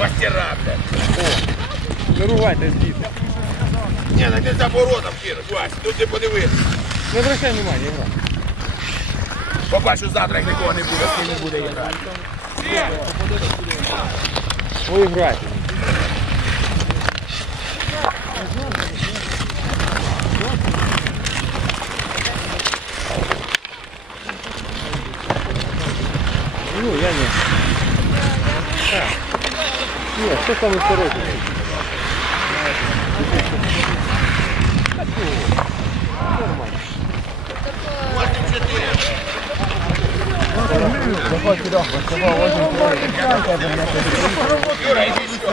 Мастера, блядь. Не ругайтесь, діти. Ні, так не за воротом кинуть, Вась, тут ти подивись. Не обращай внимания, гра. Побачу завтра, як нікого не буде, ким не буде грати. Ви грайте. Ну, я не. Нет, что там давай, возьмем. Юра, іди що?